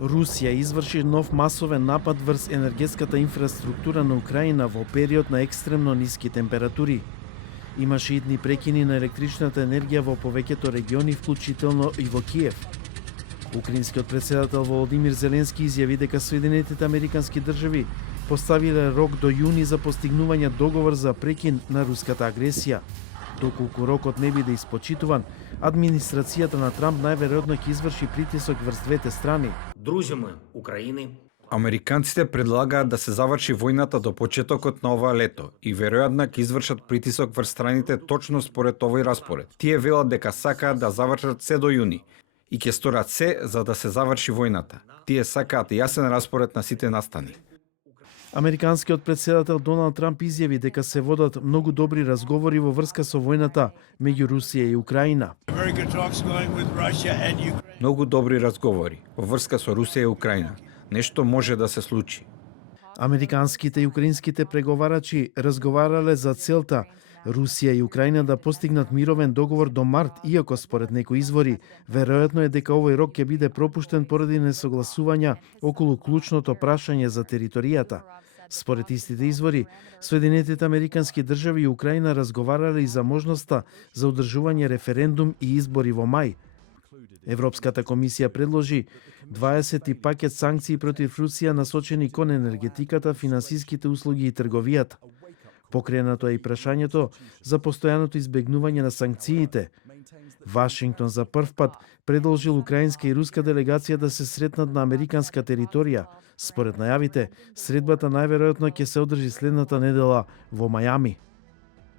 Русија изврши нов масовен напад врз енергетската инфраструктура на Украина во период на екстремно ниски температури. Имаше и дни прекини на електричната енергија во повеќето региони, вклучително и во Киев. Украинскиот председател Володимир Зеленски изјави дека Соединетите Американски држави поставиле рок до јуни за постигнување договор за прекин на руската агресија. Доколку рокот не биде испочитуван, администрацијата на Трамп најверојатно ќе изврши притисок врз двете страни. Друзями Украины, американците предлагаат да се заврши војната до почетокот на ова лето и веројатно ќе извршат притисок врз страните точно според овој распоред. Тие велат дека сакаат да завршат се до јуни и ќе сторат се за да се заврши војната. Тие сакаат јасен распоред на сите настани. Американскиот председател Доналд Трамп изјави дека се водат многу добри разговори во врска со војната меѓу Русија и Украина. Многу добри разговори во врска со Русија и Украина. Нешто може да се случи. Американските и украинските преговарачи разговарале за целта Русија и Украина да постигнат мировен договор до март, иако според некои извори, веројатно е дека овој рок ќе биде пропуштен поради несогласувања околу клучното прашање за територијата. Според истите извори, Соединетите Американски држави и Украина разговарале и за можноста за одржување референдум и избори во мај. Европската комисија предложи 20 пакет санкции против Русија насочени кон енергетиката, финансиските услуги и трговијата. Покренато е и прашањето за постојаното избегнување на санкциите. Вашингтон за прв пат продолжил украинска и руска делегација да се сретнат на американска територија. Според најавите, средбата најверојатно ќе се одржи следната недела во Мајами.